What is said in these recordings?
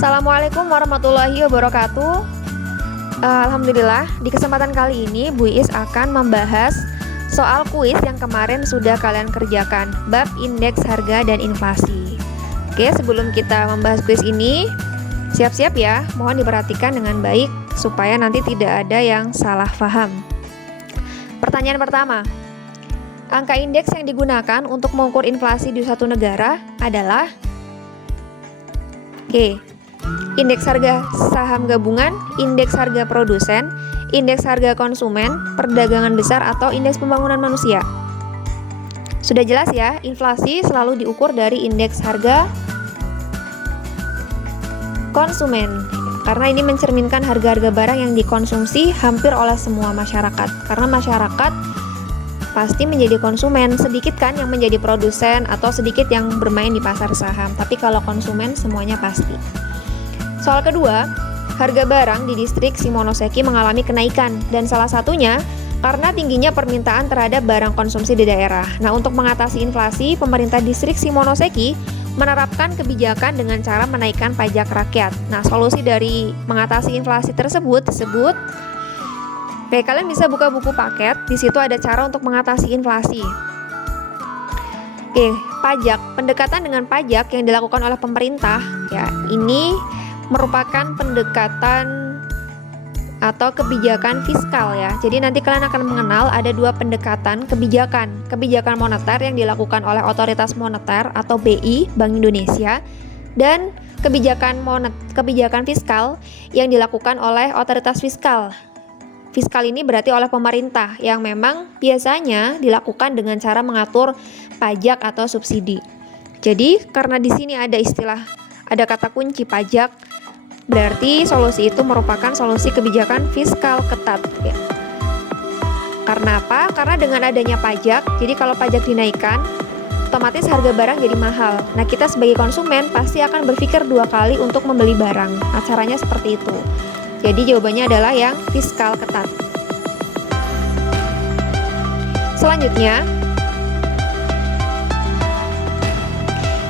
Assalamualaikum warahmatullahi wabarakatuh. Alhamdulillah, di kesempatan kali ini Bu Is akan membahas soal kuis yang kemarin sudah kalian kerjakan, bab indeks harga dan inflasi. Oke, sebelum kita membahas kuis ini, siap-siap ya, mohon diperhatikan dengan baik supaya nanti tidak ada yang salah paham. Pertanyaan pertama, angka indeks yang digunakan untuk mengukur inflasi di suatu negara adalah indeks harga saham gabungan, indeks harga produsen, indeks harga konsumen, perdagangan besar, atau indeks pembangunan manusia. Sudah jelas ya, inflasi selalu diukur dari indeks harga konsumen, karena ini mencerminkan harga-harga barang yang dikonsumsi hampir oleh semua masyarakat. Karena masyarakat pasti menjadi konsumen, sedikit kan yang menjadi produsen atau sedikit yang bermain di pasar saham. Tapi kalau konsumen semuanya pasti. Soal kedua, harga barang di distrik Shimonoseki mengalami kenaikan dan salah satunya karena tingginya permintaan terhadap barang konsumsi di daerah. Nah, untuk mengatasi inflasi, pemerintah distrik Shimonoseki menerapkan kebijakan dengan cara menaikkan pajak rakyat. Nah, solusi dari mengatasi inflasi tersebut kalian bisa buka buku paket, di situ ada cara untuk mengatasi inflasi. Pajak, pendekatan dengan pajak yang dilakukan oleh pemerintah, ya, ini merupakan pendekatan atau kebijakan fiskal ya. Jadi nanti kalian akan mengenal ada dua pendekatan kebijakan moneter yang dilakukan oleh otoritas moneter atau BI, Bank Indonesia, dan kebijakan fiskal yang dilakukan oleh otoritas fiskal. Fiskal ini berarti oleh pemerintah yang memang biasanya dilakukan dengan cara mengatur pajak atau subsidi. Jadi karena di sini ada kata kunci pajak, berarti solusi itu merupakan solusi kebijakan fiskal ketat ya. Karena apa? Karena dengan adanya pajak, jadi kalau pajak dinaikkan, otomatis harga barang jadi mahal. Nah, kita sebagai konsumen pasti akan berpikir dua kali untuk membeli barang. Nah, caranya seperti itu. Jadi jawabannya adalah yang fiskal ketat. Selanjutnya,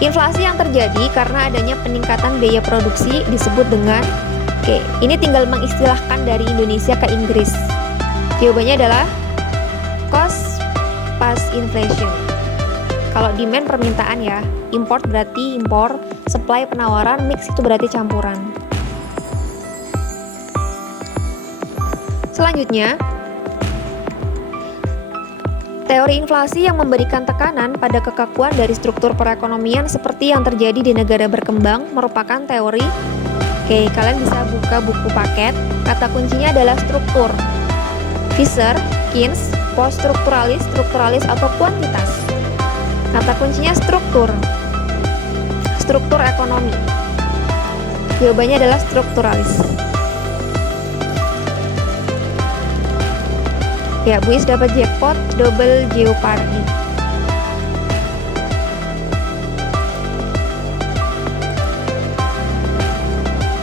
inflasi yang terjadi karena adanya peningkatan biaya produksi disebut dengan ini tinggal mengistilahkan dari Indonesia ke Inggris. Jawabannya adalah cost plus inflation. Kalau demand permintaan ya, import berarti impor, supply penawaran, mix itu berarti campuran. Selanjutnya, teori inflasi yang memberikan tekanan pada kekakuan dari struktur perekonomian seperti yang terjadi di negara berkembang merupakan teori. Kalian bisa buka buku paket. Kata kuncinya adalah struktur. Fisher, Keynes, poststrukturalis, strukturalis atau kuantitas. Kata kuncinya struktur. Struktur ekonomi. Jawabannya adalah strukturalis. Ya, Bu Is dapat jackpot double Jeopardy.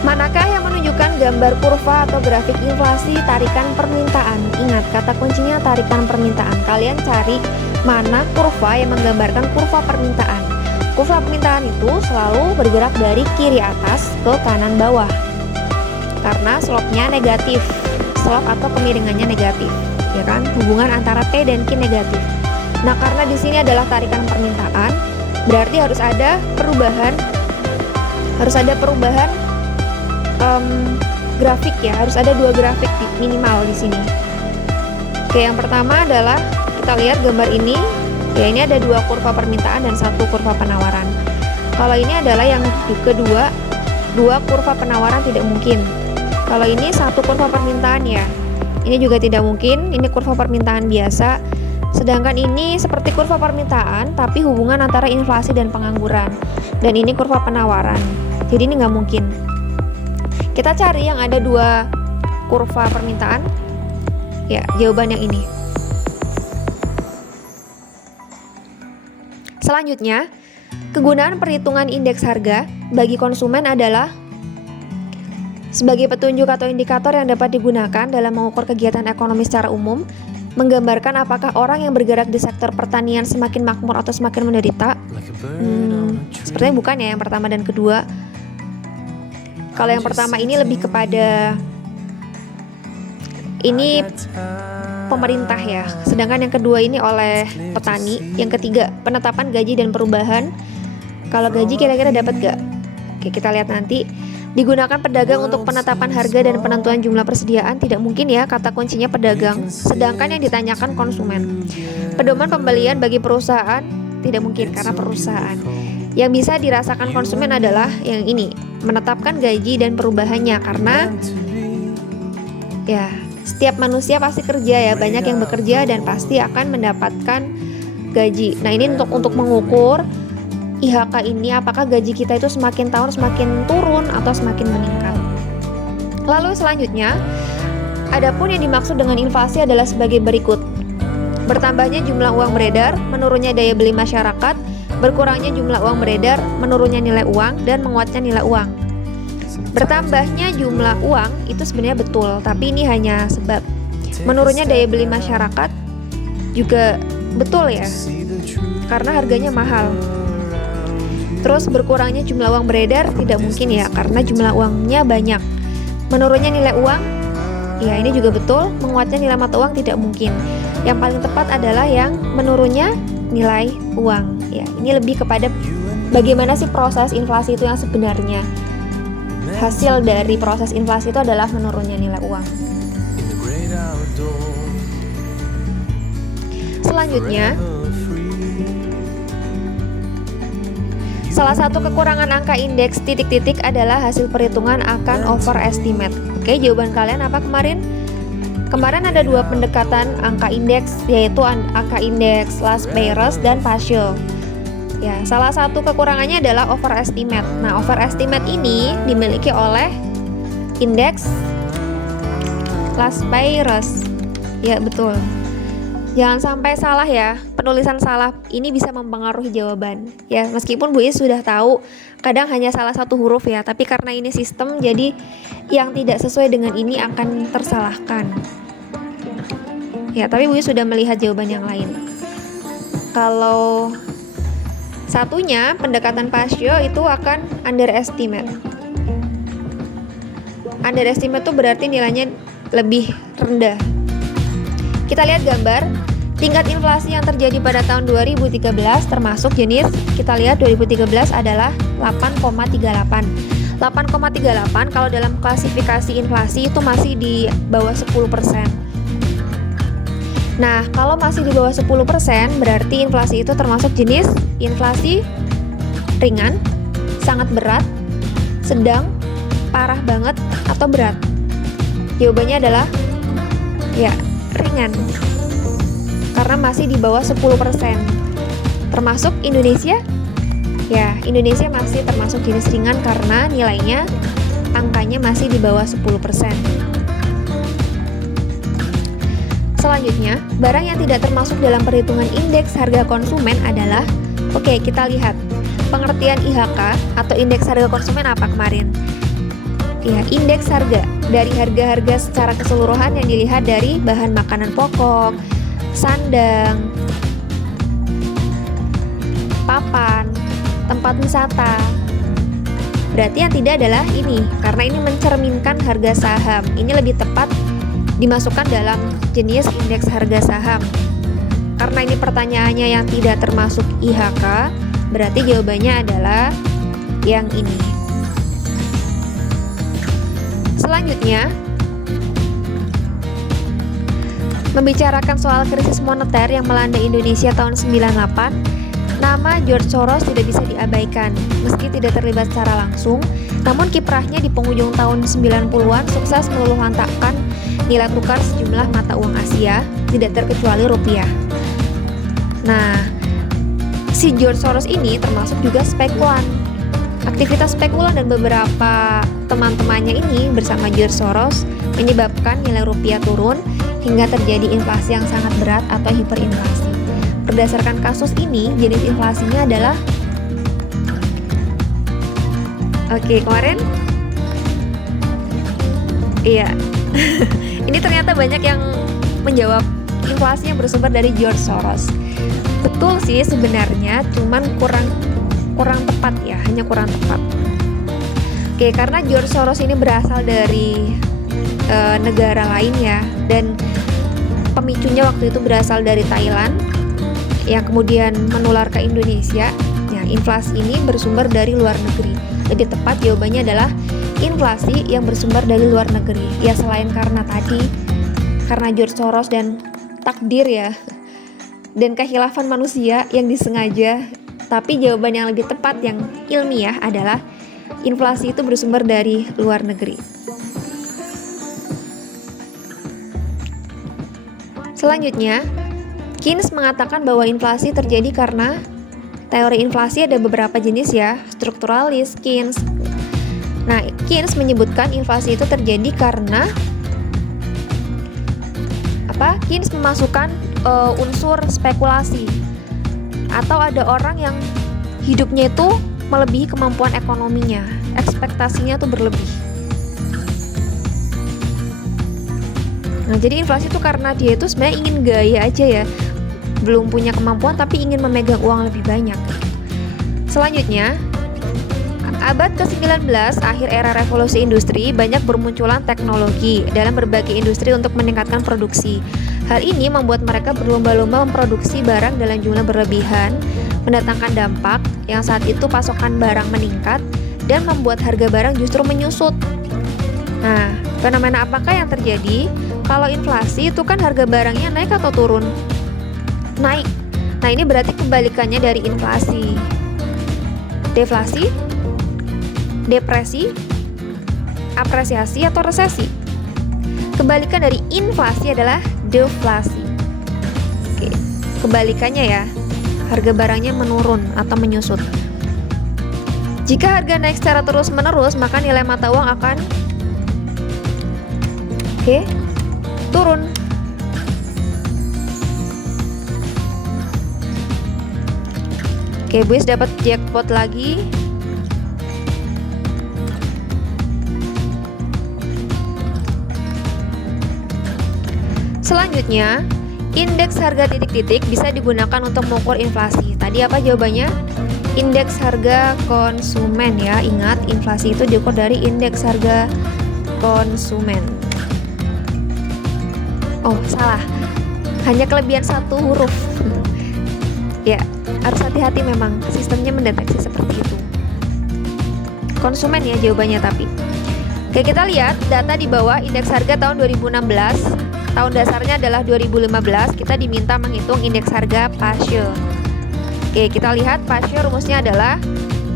Manakah yang menunjukkan gambar kurva atau grafik inflasi tarikan permintaan? Ingat, kata kuncinya tarikan permintaan. Kalian cari mana kurva yang menggambarkan kurva permintaan. Kurva permintaan itu selalu bergerak dari kiri atas ke kanan bawah. Karena slope-nya negatif. Slope atau kemiringannya negatif. Ya kan, hubungan antara P dan Q negatif. Nah, karena di sini adalah tarikan permintaan, berarti harus ada perubahan grafik ya, harus ada dua grafik minimal di sini. Yang pertama adalah kita lihat gambar ini, ya ini ada dua kurva permintaan dan satu kurva penawaran. Kalau ini adalah yang kedua, dua kurva penawaran tidak mungkin. Kalau ini satu kurva permintaan ya. Ini juga tidak mungkin, ini kurva permintaan biasa. Sedangkan ini seperti kurva permintaan, tapi hubungan antara inflasi dan pengangguran. Dan ini kurva penawaran. Jadi ini nggak mungkin. Kita cari yang ada dua kurva permintaan. Ya, jawaban yang ini. Selanjutnya, kegunaan perhitungan indeks harga bagi konsumen adalah sebagai petunjuk atau indikator yang dapat digunakan dalam mengukur kegiatan ekonomi secara umum, menggambarkan apakah orang yang bergerak di sektor pertanian semakin makmur atau semakin menderita. Sepertinya bukan ya yang pertama dan kedua. Kalau yang pertama ini lebih kepada ini pemerintah ya, sedangkan yang kedua ini oleh petani. Yang ketiga penetapan gaji dan perubahan. Kalau gaji kira-kira dapat gak? Oke, kita lihat nanti. Digunakan pedagang untuk penetapan harga dan penentuan jumlah persediaan. Tidak mungkin ya, kata kuncinya pedagang, sedangkan yang ditanyakan konsumen. Pedoman pembelian bagi perusahaan tidak mungkin karena perusahaan. Yang bisa dirasakan konsumen adalah yang ini, menetapkan gaji dan perubahannya, karena ya setiap manusia pasti kerja ya, banyak yang bekerja dan pasti akan mendapatkan gaji. Nah, ini untuk mengukur IHK ini apakah gaji kita itu semakin tahun semakin turun atau semakin meningkat. Lalu selanjutnya, adapun yang dimaksud dengan inflasi adalah sebagai berikut. Bertambahnya jumlah uang beredar, menurunnya daya beli masyarakat, berkurangnya jumlah uang beredar, menurunnya nilai uang, dan menguatnya nilai uang. Bertambahnya jumlah uang itu sebenarnya betul, tapi ini hanya sebab. Menurunnya daya beli masyarakat juga betul ya, karena harganya mahal. Terus berkurangnya jumlah uang beredar tidak mungkin ya, karena jumlah uangnya banyak. Menurunnya nilai uang, ya ini juga betul. Menguatnya nilai mata uang tidak mungkin. Yang paling tepat adalah yang menurunnya nilai uang. Ya, ini lebih kepada bagaimana sih proses inflasi itu yang sebenarnya. Hasil dari proses inflasi itu adalah menurunnya nilai uang. Selanjutnya, salah satu kekurangan angka indeks titik-titik adalah hasil perhitungan akan overestimate. Oke, jawaban kalian apa kemarin? Kemarin ada dua pendekatan angka indeks, yaitu angka indeks last Bayes dan Paasche. Ya, salah satu kekurangannya adalah overestimate. Nah, overestimate ini dimiliki oleh indeks last Bayes. Ya, betul. Jangan sampai salah ya, penulisan salah ini bisa mempengaruhi jawaban. Ya, meskipun Bu Is sudah tahu, kadang hanya salah satu huruf ya, tapi karena ini sistem, jadi yang tidak sesuai dengan ini akan tersalahkan. Ya, tapi Bu Is sudah melihat jawaban yang lain. Kalau satunya, pendekatan Paasche itu akan underestimate. Underestimate itu berarti nilainya lebih rendah. Kita lihat gambar, tingkat inflasi yang terjadi pada tahun 2013 termasuk jenis, kita lihat 2013 adalah 8,38. 8,38 kalau dalam klasifikasi inflasi itu masih di bawah 10%. Nah, kalau masih di bawah 10%, berarti inflasi itu termasuk jenis inflasi ringan, sangat berat, sedang, parah banget, atau berat. Jawabannya adalah ya, ringan. Karena masih di bawah 10%. Termasuk Indonesia? Ya, Indonesia masih termasuk jenis ringan karena nilainya, angkanya masih di bawah 10%. Selanjutnya, barang yang tidak termasuk dalam perhitungan indeks harga konsumen adalah, oke, kita lihat pengertian IHK atau indeks harga konsumen apa kemarin? Ya, indeks harga dari harga-harga secara keseluruhan yang dilihat dari bahan makanan pokok, sandang, papan, tempat wisata. Berarti yang tidak adalah ini, karena ini mencerminkan harga saham. Ini lebih tepat dimasukkan dalam jenis indeks harga saham. Karena ini pertanyaannya yang tidak termasuk IHK, berarti jawabannya adalah yang ini. Selanjutnya, membicarakan soal krisis moneter yang melanda Indonesia tahun 98, nama George Soros tidak bisa diabaikan. Meski tidak terlibat secara langsung, namun kiprahnya di penghujung tahun 90-an sukses meluluhlantakkan nilai tukar sejumlah mata uang Asia, tidak terkecuali rupiah. Nah, si George Soros ini termasuk juga spekulan. Aktivitas spekulan dan beberapa teman-temannya ini bersama George Soros menyebabkan nilai rupiah turun hingga terjadi inflasi yang sangat berat atau hiperinflasi. Berdasarkan kasus ini, jenis inflasinya adalah kemarin iya ini ternyata banyak yang menjawab inflasi yang bersumber dari George Soros. Betul sih sebenarnya, cuman kurang tepat ya, hanya kurang tepat. Oke, karena George Soros ini berasal dari negara lain ya, dan pemicunya waktu itu berasal dari Thailand yang kemudian menular ke Indonesia. Nah, inflasi ini bersumber dari luar negeri. Lebih tepat jawabannya adalah inflasi yang bersumber dari luar negeri. Ya selain karena George Soros dan takdir ya, dan kehilafan manusia yang disengaja, tapi jawaban yang lebih tepat yang ilmiah adalah inflasi itu bersumber dari luar negeri. Selanjutnya, Keynes mengatakan bahwa inflasi terjadi karena teori inflasi ada beberapa jenis ya, strukturalis, Keynes. Nah, Keynes menyebutkan inflasi itu terjadi karena Keynes memasukkan unsur spekulasi, atau ada orang yang hidupnya itu melebihi kemampuan ekonominya, ekspektasinya tuh berlebih. Nah, jadi inflasi itu karena dia itu sebenarnya ingin gaya aja ya, belum punya kemampuan tapi ingin memegang uang lebih banyak. Selanjutnya, abad ke-19, akhir era revolusi industri, banyak bermunculan teknologi dalam berbagai industri untuk meningkatkan produksi. Hal ini membuat mereka berlomba-lomba memproduksi barang dalam jumlah berlebihan, mendatangkan dampak yang saat itu pasokan barang meningkat dan membuat harga barang justru menyusut. Nah, fenomena apakah yang terjadi? Kalau inflasi itu kan harga barangnya naik atau turun? Naik. Nah, ini berarti kebalikannya dari inflasi. Deflasi, depresi, apresiasi atau resesi. Kebalikan dari inflasi adalah deflasi. Oke, kebalikannya ya, harga barangnya menurun atau menyusut. Jika harga naik secara terus-menerus, maka nilai mata uang akan turun. Oke, Buis dapat jackpot lagi. Selanjutnya, indeks harga titik-titik bisa digunakan untuk mengukur inflasi. Tadi apa jawabannya? Indeks harga konsumen ya. Ingat, inflasi itu diukur dari indeks harga konsumen. Oh, salah. Hanya kelebihan satu huruf. Ya, harus hati-hati memang sistemnya mendeteksi seperti itu. Konsumen ya jawabannya tapi. Oke, kita lihat data di bawah indeks harga tahun 2016. Tahun dasarnya adalah 2015. Kita diminta menghitung indeks harga Paasche. Oke, kita lihat Paasche rumusnya adalah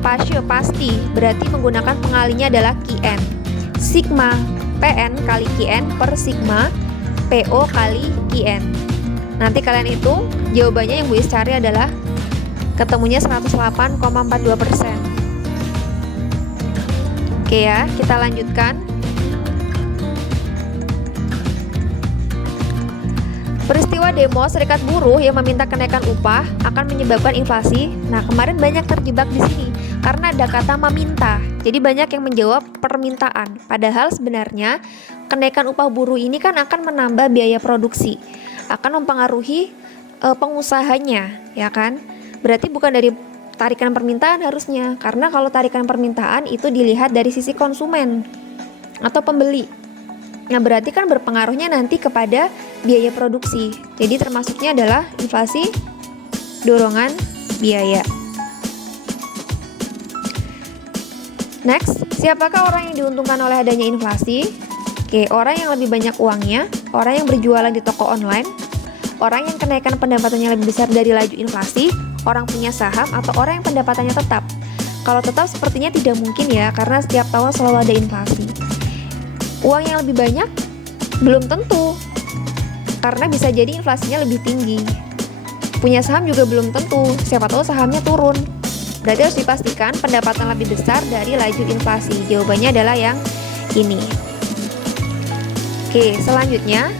Paasche pasti, berarti menggunakan pengalinya adalah Qn. Sigma Pn kali Qn per sigma PO kali Qn. Nanti kalian hitung, jawabannya yang Buis cari adalah ketemunya 108,42%. Oke ya, kita lanjutkan. Peristiwa demo serikat buruh yang meminta kenaikan upah akan menyebabkan inflasi. Nah, kemarin banyak terjebak di sini karena ada kata meminta. Jadi banyak yang menjawab permintaan. Padahal sebenarnya kenaikan upah buruh ini kan akan menambah biaya produksi, akan mempengaruhi pengusahanya, ya kan? Berarti bukan dari tarikan permintaan harusnya, karena kalau tarikan permintaan itu dilihat dari sisi konsumen atau pembeli. Nah, berarti kan berpengaruhnya nanti kepada biaya produksi. Jadi termasuknya adalah inflasi dorongan biaya. Next, siapakah orang yang diuntungkan oleh adanya inflasi? Oke, orang yang lebih banyak uangnya, orang yang berjualan di toko online, orang yang kenaikan pendapatannya lebih besar dari laju inflasi, orang punya saham, atau orang yang pendapatannya tetap. Kalau tetap sepertinya tidak mungkin ya, karena setiap tahun selalu ada inflasi. Uang yang lebih banyak? Belum tentu, karena bisa jadi inflasinya lebih tinggi. Punya saham juga belum tentu, siapa tahu sahamnya turun. Berarti harus dipastikan pendapatan lebih besar dari laju inflasi. Jawabannya adalah yang ini. Oke, selanjutnya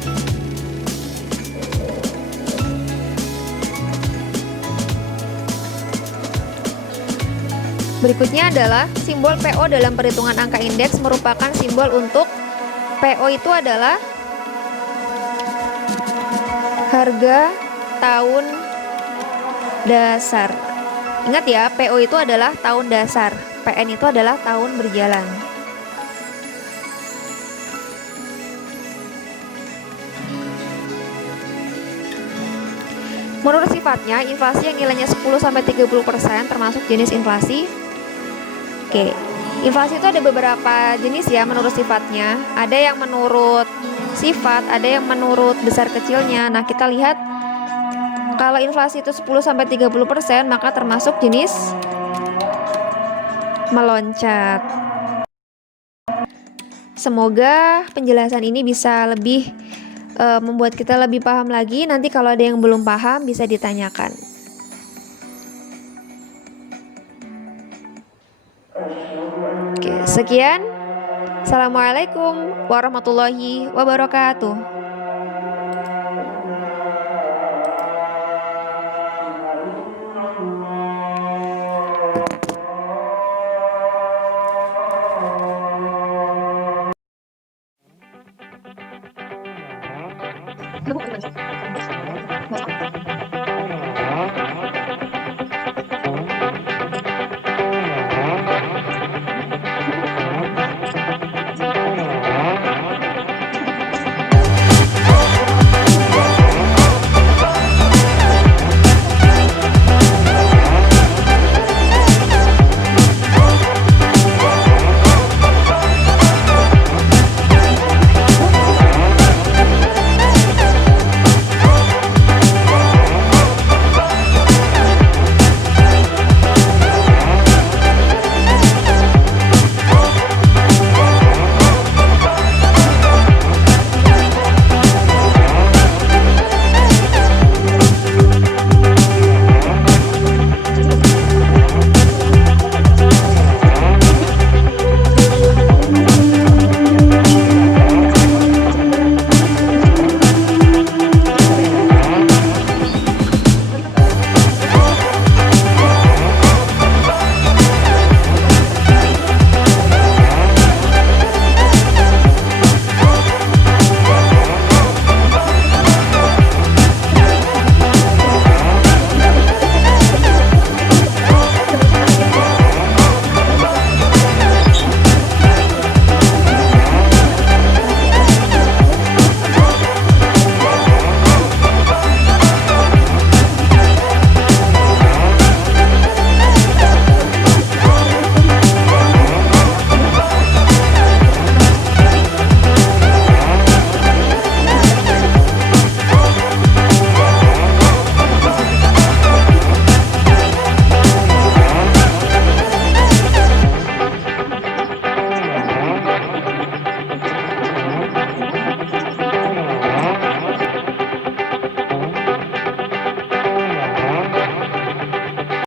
berikutnya adalah simbol PO dalam perhitungan angka indeks merupakan simbol untuk PO itu adalah harga tahun dasar. Ingat ya, PO itu adalah tahun dasar, PN itu adalah tahun berjalan. Menurut sifatnya, inflasi yang nilainya 10-30% termasuk jenis inflasi. Oke, inflasi itu ada beberapa jenis ya menurut sifatnya. Ada yang menurut sifat, ada yang menurut besar kecilnya. Nah, kita lihat kalau inflasi itu 10-30%, maka termasuk jenis meloncat. Semoga penjelasan ini bisa lebih membuat kita lebih paham lagi. Nanti kalau ada yang belum paham bisa ditanyakan. Oke, sekian. Assalamualaikum warahmatullahi wabarakatuh.